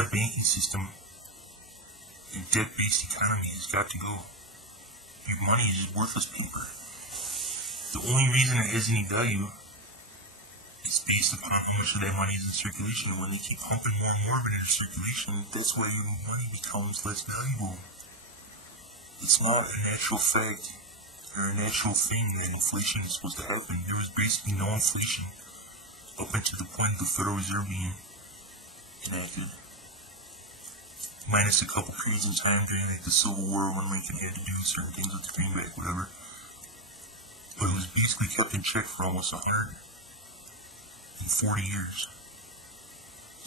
Our banking system and debt-based economy has got to go. Your money is just worthless paper. The only reason it has any value is based upon how much of that money is in circulation. And when they keep pumping more and more of it into circulation, that's why your money becomes less valuable. It's not a natural fact or a natural thing that inflation is supposed to happen. There was basically no inflation up until the point of the Federal Reserve being enacted. Minus a couple periods in time during like the Civil War when Lincoln had to do certain things with the greenback, whatever. But it was basically kept in check for almost 140 years.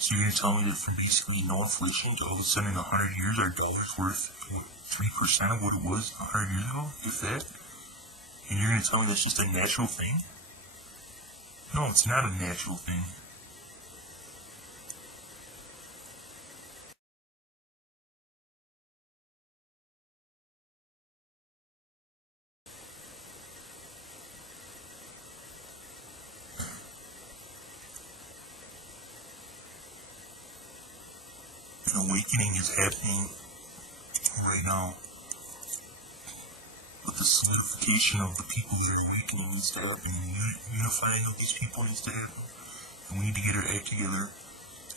So you're going to tell me that from basically no inflation to all of a sudden in 100 years our dollar's worth 3% of what it was 100 years ago, if that? And you're going to tell me that's just a natural thing? No, it's not a natural thing. An awakening is happening right now. But the solidification of the people that are awakening needs to happen. Unifying of these people needs to happen. And we need to get our act together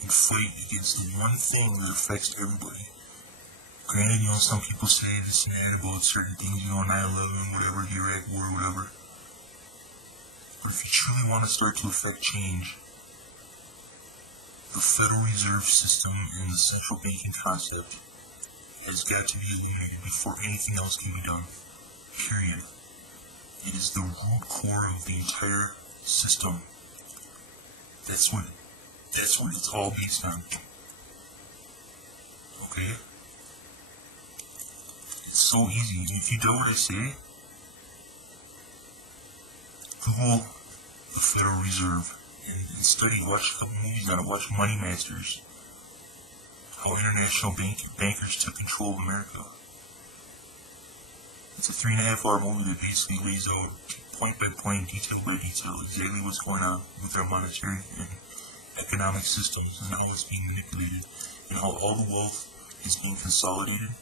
and fight against the one thing that affects everybody. Granted, some people say this and that about certain things, 9/11, whatever, the Iraq War, whatever. But if you truly want to start to affect change, the Federal Reserve System and the central banking concept has got to be eliminated before anything else can be done. Period. It is the root core of the entire system. That's what it's all based on. Okay? It's so easy. If you do what I say, Google the Federal Reserve and study, watch a couple movies on it, watch Money Masters, how international bankers took control of America. It's a 3.5-hour movie that basically lays out point by point, detail by detail, exactly what's going on with our monetary and economic systems and how it's being manipulated and how all the wealth is being consolidated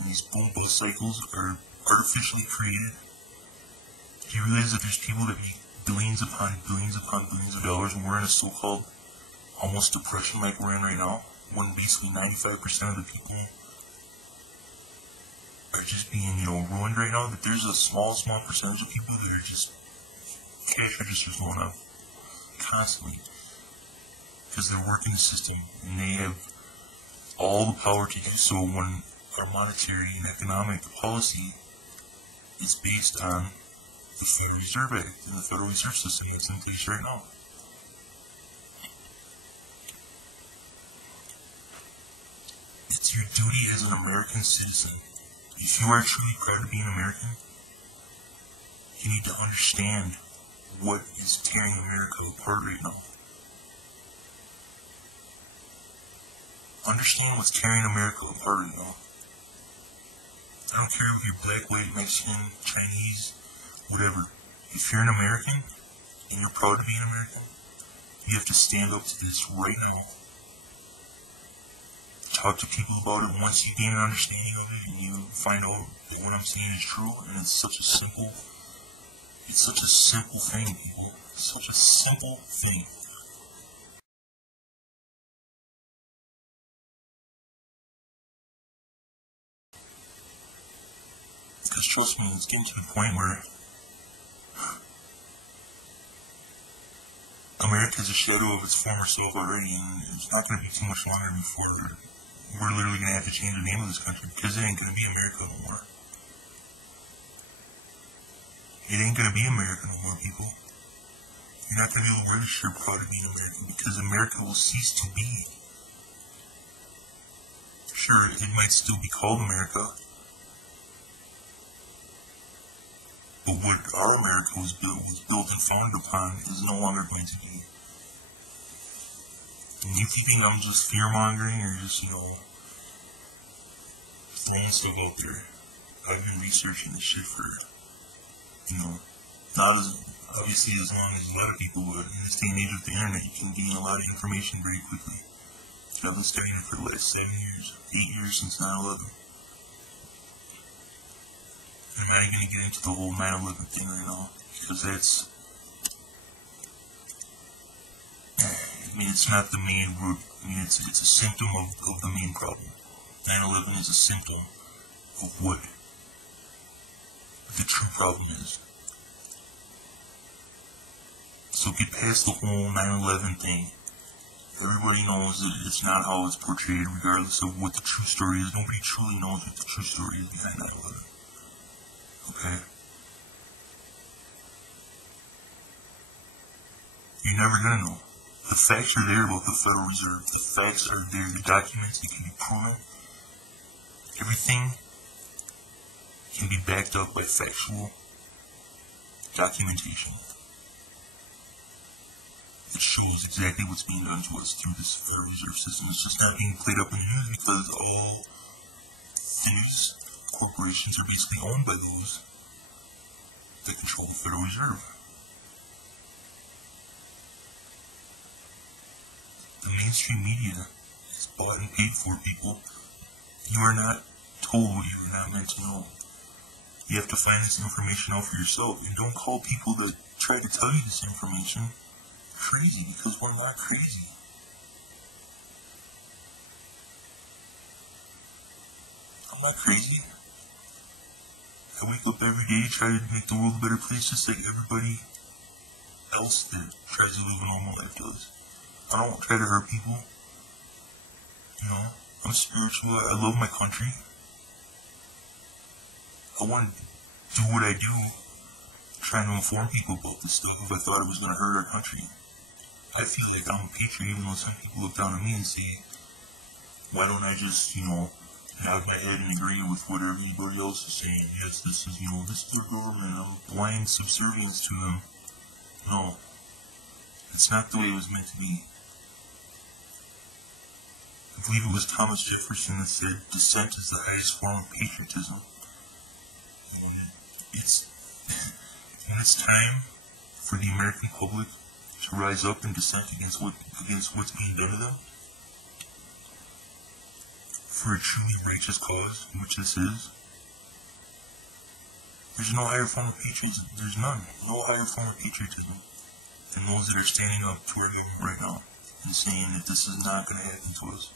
and these boom-bust cycles are artificially created. Do you realize that there's people that make billions upon billions upon billions of dollars and we're in a so-called almost depression like we're in right now, when basically 95% of the people are just being, ruined right now, that there's a small percentage of people that are just cash registers going up constantly because they're working the system and they have all the power to do so when our monetary and economic policy is based on the Federal Reserve Act and the Federal Reserve System that's in place right now. It's your duty as an American citizen. If you are truly proud to be an American, you need to understand what is tearing America apart right now. Understand what's tearing America apart right now. I don't care if you're black, white, Mexican, Chinese, whatever. If you're an American and you're proud to be an American, you have to stand up to this right now. Talk to people about it. Once you gain an understanding of it and you find out that what I'm saying is true, and it's such a simple thing, people. It's such a simple thing. Because trust me, it's getting to the point where America is a shadow of its former self already, and it's not going to be too much longer before we're literally going to have to change the name of this country, because it ain't going to be America no more. It ain't going to be America no more, people. You're not going to be able to wear the shirt proud of being American, because America will cease to be. Sure, it might still be called America, but what our America was built and founded upon is no longer going to be. And you think I'm just fear-mongering or just, throwing stuff out there. I've been researching this shit for, not as, obviously as long as a lot of people, but in this day and age with the internet, you can gain a lot of information very quickly. I've been studying it for the last 7 years, 8 years since 9/11. I'm not even going to get into the whole 9/11 thing right now, because that's, I mean, it's not the main root. I mean, it's a symptom of the main problem. 9/11 is a symptom of what the true problem is. So get past the whole 9/11 thing. Everybody knows that it's not how it's portrayed, regardless of what the true story is. Nobody truly knows what the true story is behind 9/11. Okay? You're never gonna know. The facts are there about the Federal Reserve. The facts are there. The documents, they can be proven. Everything can be backed up by factual documentation. It shows exactly what's being done to us through this Federal Reserve System. It's just not being played up in the news because all the news corporations are basically owned by those that control the Federal Reserve. The mainstream media is bought and paid for, people. You are not told what you are not meant to know. You have to find this information out for yourself, and don't call people that try to tell you this information crazy, because we're not crazy. I'm not crazy. I wake up every day, try to make the world a better place, just like everybody else that tries to live a normal life does. I don't try to hurt people. You know, I'm spiritual. I love my country. I want to do what I do, trying to inform people about this stuff if I thought it was going to hurt our country. I feel like I'm a patriot, even though some people look down on me and say, why don't I just, nod my head and agree with what everybody else is saying? Yes, this is their government. I'm blind subservience to them. No. It's not the way it was meant to be. I believe it was Thomas Jefferson that said, dissent is the highest form of patriotism. When it's time for the American public to rise up and dissent against what's being done to them, for a truly righteous cause, which this is, there's no higher form of patriotism. There's none. No higher form of patriotism than those that are standing up to our government right now and saying that this is not going to happen to us.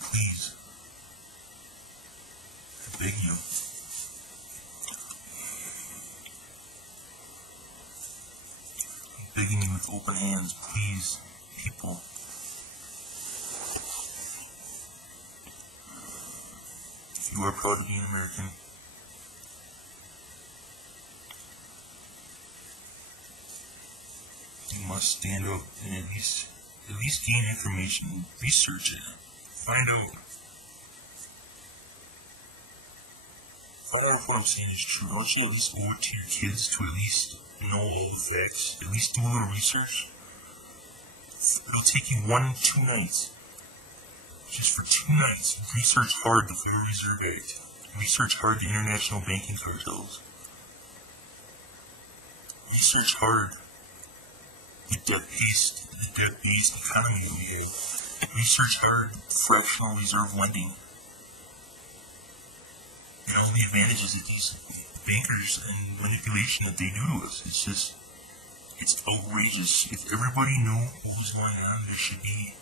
Please, I beg you. I'm begging you with open hands, please, people. If you are proud to be an American, you must stand up and at least gain information, research it, find out if what I'm saying is true. Don't you at least owe it to your kids to at least know all the facts, at least do a little research? It'll take you 1-2 nights. Just for 2 nights, research hard the Federal Reserve Act. Research hard the international banking cartels. Research hard the debt-based economy that we have. Research hard fractional reserve lending. And all the advantages that these bankers and manipulation that they do to us. It's outrageous. If everybody knew what was going on, there should be...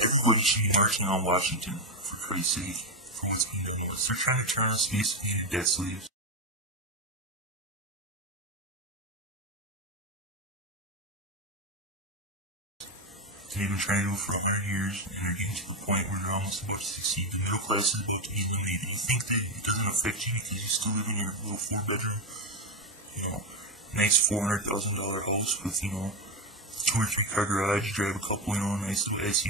Everybody should be marching on Washington, for Christ's sake, for what's being done to us. They're trying to turn us basically into debt slaves. And they've been trying to do it for 100 years, and they're getting to the point where they're almost about to succeed. The middle class is about to be eliminated. And you think that it doesn't affect you because you still live in your little 4-bedroom, nice $400,000 house with, 2 or 3 car garage, you drive a couple, nice little SUV.